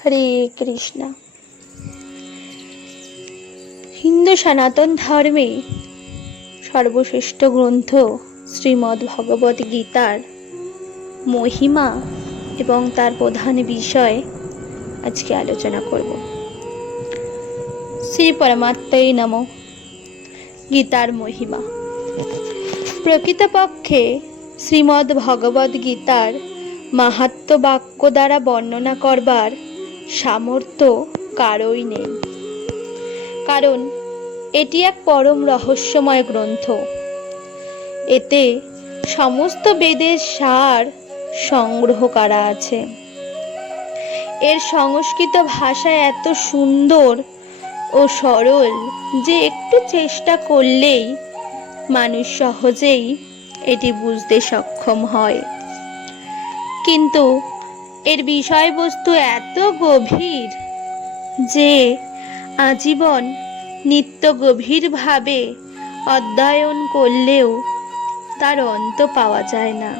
হরে কৃষ্ণ। হিন্দু সনাতন ধর্মে সর্বশ্রেষ্ঠ গ্রন্থ শ্রীমদ্ ভগবদ গীতার মহিমা এবং তার প্রধান বিষয় আজকে আলোচনা করব। শ্রী পরমাত্মায় নমঃ। গীতার মহিমা। প্রকৃতপক্ষে শ্রীমদ্ ভগবদ গীতার মাহাত্ম্য বাক্য দ্বারা বর্ণনা করবার সামর্থ্য কারোই নেই, কারণ এটি এক পরম রহস্যময় গ্রন্থ। এতে সমস্ত বেদের সার সংগ্রহ করা আছে। এর সংস্কৃত ভাষা এত সুন্দর ও সরল যে একটু চেষ্টা করলেই মানুষ সহজেই এটি বুঝতে সক্ষম হয়। কিন্তু এর বিষয়বস্তু এত গভীর যে আজীবন নিত্য গভীরভাবে অধ্যয়ন করলেও তার অন্ত পাওয়া যায় না।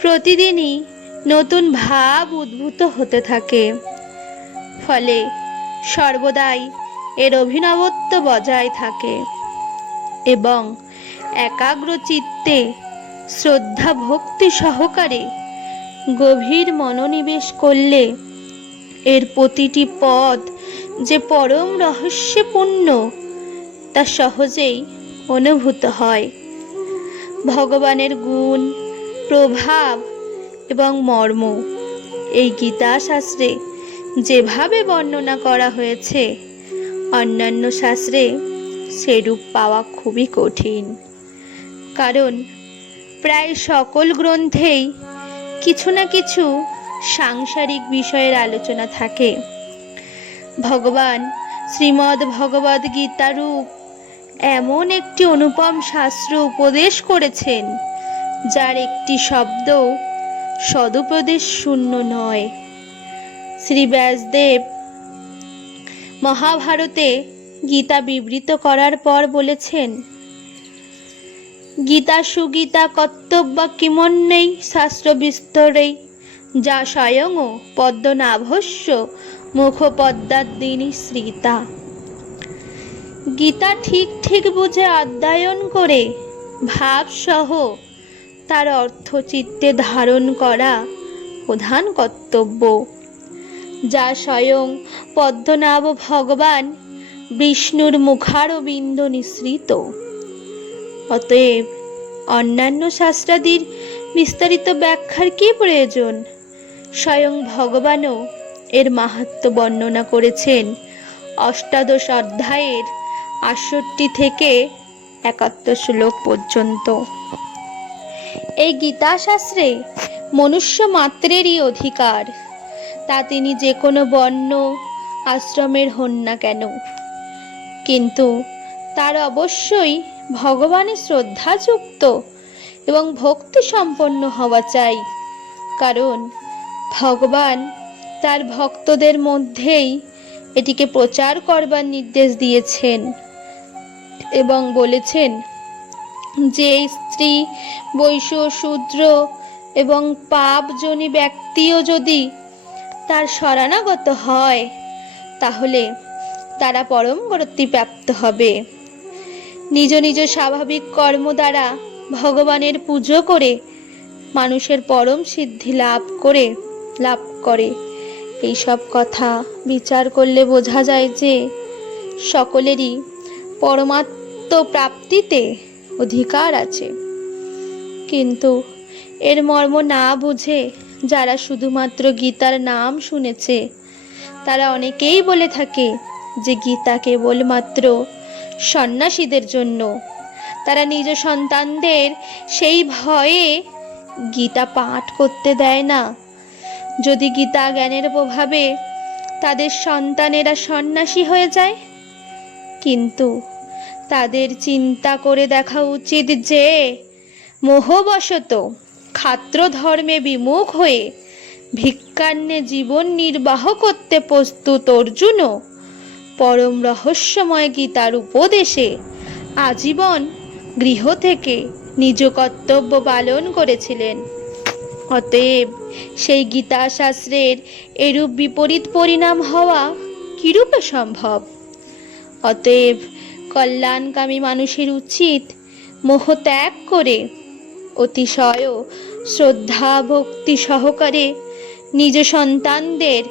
প্রতিদিনই নতুন ভাব উদ্ভূত হতে থাকে, ফলে সর্বদাই এর অভিনবত্ব বজায় থাকে এবং একাগ্র চিত্তে শ্রদ্ধা ভক্তি সহকারে গভীর মনোনিবেশ করলে এর প্রতিটি পদ যে পরম রহস্যপূর্ণ তা সহজেই অনুভূত হয়। ভগবানের গুণ, প্রভাব এবং মর্ম এই গীতা শাস্ত্রে যেভাবে বর্ণনা করা হয়েছে, অন্যান্য শাস্ত্রে সেরূপ পাওয়া খুবই কঠিন। কারণ প্রায় সকল গ্রন্থেই কিছু না কিছু সাংসারিক বিষয়ের আলোচনা থাকে। ভগবান শ্রীমদ্ ভগবদ গীতারূপ এমন একটি অনুপম শাস্ত্র উপদেশ করেছেন, যার একটি শব্দ সদুপদেশ শূন্য নয়। শ্রী ব্যাসদেব মহাভারতে গীতা বিবৃত করার পর বলেছেন, গীতা সুগীতা কর্তব্য কিমন্যই শাস্ত্র বিস্তরেই যা স্বয়ং পদ্মনাভস্য মুখপদ্মাদ্দিনী শ্রীতা। গীতা ঠিক ঠিক বুঝে অধ্যয়ন করে ভাবসহ তার অর্থ চিত্তে ধারণ করা প্রধান কর্তব্য, যা স্বয়ং পদ্মনাভ ভগবান বিষ্ণুর মুখারবিন্দ নিঃসৃত। অতএব অন্যান্য শাস্ত্রাদির বিস্তারিত ব্যাখ্যার কি প্রয়োজন? স্বয়ং ভগবানও এর মাহাত্ম্য বর্ণনা করেছেন অষ্টাদশ অধ্যায়ের ৬৮ থেকে ৭১ শ্লোক পর্যন্ত। এই গীতা শাস্ত্রে মনুষ্য মাত্রেরই অধিকার, তা তিনি যে কোনো বর্ণ আশ্রমের হন না কেন, কিন্তু তার অবশ্যই ভগবানের শ্রদ্ধাযুক্ত এবং ভক্তি সম্পন্ন হওয়া চাই। কারণ ভগবান তার ভক্তদের মধ্যেই এটিকে প্রচার করবার নির্দেশ দিয়েছেন এবং বলেছেন যে স্ত্রী, বৈশ্য, শূদ্র এবং পাপজনী ব্যক্তিও যদি তার শরণাগত হয়, তাহলে তারা পরম গতি প্রাপ্ত হবে। নিজ নিজ স্বাভাবিক কর্ম দ্বারা ভগবানের পুজো করে মানুষের পরম সিদ্ধি লাভ করে। এইসব কথা বিচার করলে বোঝা যায় যে সকলেরই পরমাত্ম প্রাপ্তিতে অধিকার আছে। কিন্তু এর মর্ম না বুঝে যারা শুধুমাত্র গীতার নাম শুনেছে, তারা অনেকেই বলে থাকে যে গীতা কেবলমাত্র সন্ন্যাসীদের জন্য। তারা নিজ সন্তানদের সেই ভয়ে গীতা পাঠ করতে দেয় না, যদি গীতা জ্ঞানের প্রভাবে তাদের সন্তানেরা সন্ন্যাসী হয়ে যায়। কিন্তু তাদের চিন্তা করে দেখা উচিত যে মোহবশত ক্ষাত্র ধর্মে বিমুখ হয়ে ভিক্ষান্নে জীবন নির্বাহ করতে প্রস্তুত অর্জুনও পরম রহস্যময় গীতার উপদেশে আজীবন গৃহ থেকে নিজ কর্তব্য পালন করেছিলেন। অতএব সেই গীতা শাস্ত্রের এরূপ বিপরীত পরিণাম হওয়া কিরূপে সম্ভব? অতএব কল্যাণকামী মানুষের উচিত মোহ ত্যাগ করে অতিশয় শ্রদ্ধা ভক্তি সহকারে নিজ সন্তানদের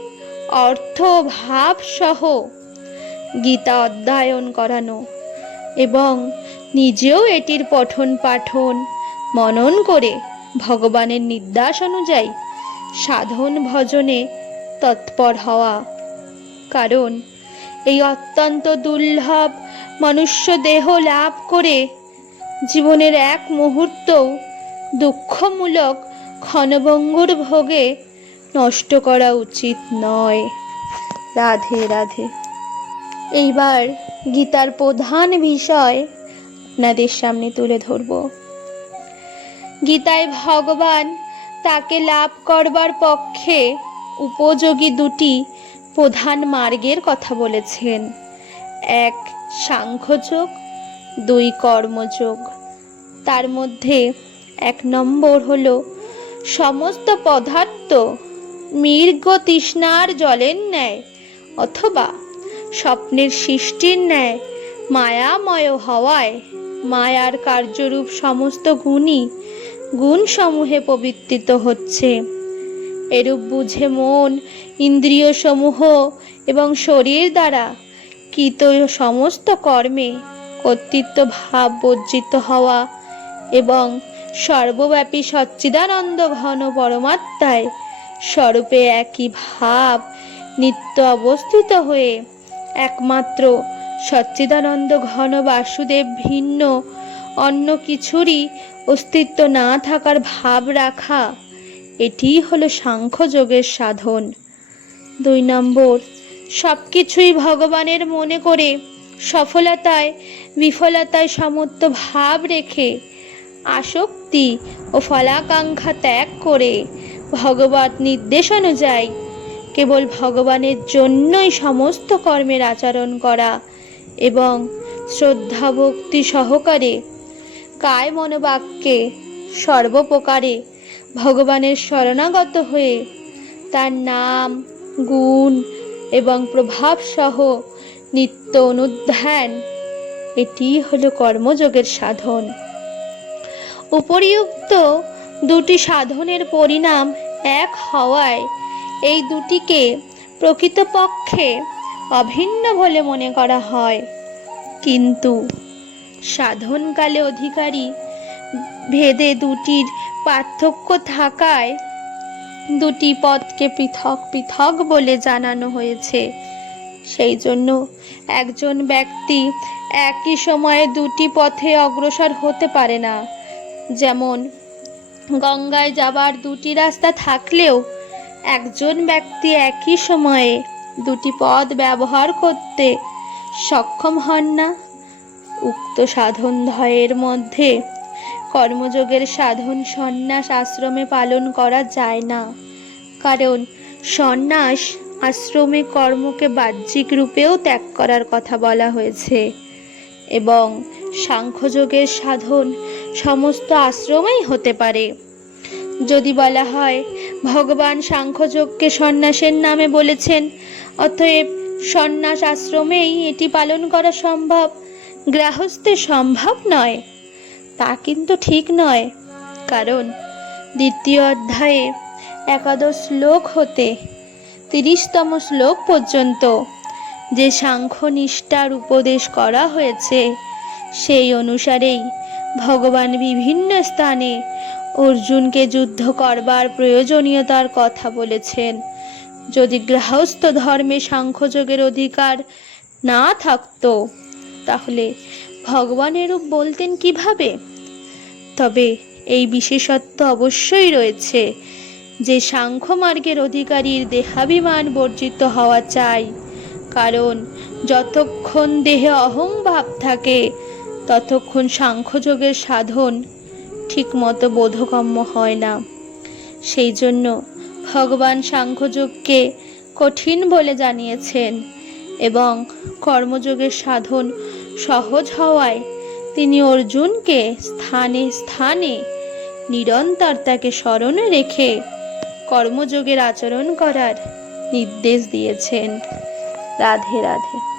অর্থ ভাব সহ গীতা অধ্যয়ন করানো এবং নিজেও এটির পঠন পাঠন মনন করে ভগবানের নির্দেশ অনুযায়ী সাধন ভজনে তৎপর হওয়া। কারণ এই অত্যন্ত দুর্লভ মনুষ্য দেহ লাভ করে জীবনের এক মুহূর্তও দুঃখমূলক ক্ষণভঙ্গুর ভোগে নষ্ট করা উচিত নয়। রাধে রাধে। এইবার গীতার প্রধান বিষয় আপনাদের সামনে তুলে ধরব। গীতায় ভগবান তাকে লাভ করবার পক্ষে উপযোগী দুটি প্রধান মার্গের কথা বলেছেন। এক সাংখ্যযোগ, দুই কর্মযোগ। তার মধ্যে 1 নম্বর হলো সমস্ত পদার্থ মৃগ তৃষ্ণার জলের ন্যায় অথবা স্বপ্নের সৃষ্টির ন্যায় মায়াময় হওয়ায় মায়ার কার্যরূপ সমস্ত গুণই গুণসমূহে পবিত্রিত হচ্ছে। এরূপ বুঝে মন, ইন্দ্রিয় সমূহ এবং শরীর দ্বারা কৃত সমস্ত কর্মে কর্তৃত্ব ভাব বর্জিত হওয়া এবং সর্বব্যাপী সচ্চিদানন্দ ঘন পরমাত্মায় স্বরূপে একই ভাব নিত্য অবস্থিত হয়ে একমাত্র সচ্চিদানন্দ ঘন বাসুদেব ভিন্ন অন্য কিছুরই অস্তিত্ব না থাকার ভাব রাখা, এটিই হলো সাংখ্যযোগের সাধন। 2 নম্বর সব কিছুই ভগবানের মনে করে সফলতায় বিফলতায় সমত্ব ভাব রেখে আসক্তি ও ফলাকাঙ্ক্ষা ত্যাগ করে ভগবত নির্দেশ অনুযায়ী কেবল ভগবানের জন্যই সমস্ত কর্মের আচরণ করা এবং শ্রদ্ধা ভক্তি সহকারে কায় মনোবাক্যে সর্বপ্রকারে ভগবানের শরণাগত হয়ে তার নাম গুণ এবং প্রভাব সহ নিত্য অনুধ্যান, এটিই হলো কর্মযোগের সাধন। উপরিউক্ত দুটি সাধনের পরিণাম এক হওয়ায় এই দুটিকে প্রকৃতপক্ষে অভিন্ন বলে মনে করা হয়, কিন্তু সাধনকালে অধিকারী ভেদে দুটির পার্থক্য থাকায় দুটি পথকে পৃথক পৃথক বলে জানানো হয়েছে। সেই জন্য একজন ব্যক্তি একই সময়ে দুটি পথে অগ্রসর হতে পারে না। যেমন গঙ্গায় যাবার দুটি রাস্তা থাকলেও একজন ব্যক্তি একই সময়ে দুটি পথ ব্যবহার করতে সক্ষম হন না। উক্ত সাধনদ্বয়ের মধ্যে কর্মযোগের সাধন সন্ন্যাস আশ্রমে পালন করা যায় না, কারণ সন্ন্যাস আশ্রমে কর্মকে বাহ্যিক রূপেও ত্যাগ করার কথা বলা হয়েছে এবং সাংখ্যযোগের সাধন সমস্ত আশ্রমেই হতে পারে। যদি বলা হয় ভগবান সাংখ্যযোগকে সন্ন্যাসের নামে বলেছেন, অতএব সন্ন্যাস আশ্রমেই এটি পালন করা সম্ভব, গৃহস্থে সম্ভব নয়, তা কিন্তু ঠিক নয়। কারণ 2য় অধ্যায়ে 11 শ্লোক হতে 30তম শ্লোক পর্যন্ত যে সাংখ্য নিষ্ঠার উপদেশ করা হয়েছে, সেই অনুসারেই ভগবান বিভিন্ন স্থানে অর্জুনকে যুদ্ধ করবার প্রয়োজনীয়তার কথা বলেছেন। যদি গৃহস্থ ধর্মে সাংখ্যযোগের অধিকার না থাকতো, তাহলে ভগবান এরূপ বলতেন কিভাবে? তবে এই বিশেষত্ব অবশ্যই রয়েছে যে সাংখ্য মার্গের অধিকারীর দেহাভিমান বর্জিত হওয়া চাই, কারণ যতক্ষণ দেহে অহংভাব থাকে ততক্ষণ সাংখ্যযোগের সাধন ঠিকমতো বোধগম্য হয় না। সেই জন্য ভগবান সাংখ্যযোগকে কঠিন বলে জানিয়েছেন এবং কর্মযোগের সাধন সহজ হওয়ায় তিনি অর্জুনকে স্থানে স্থানে নিরন্তর তাকে স্মরণে রেখে কর্মযোগের আচরণ করার নির্দেশ দিয়েছেন। রাধে রাধে।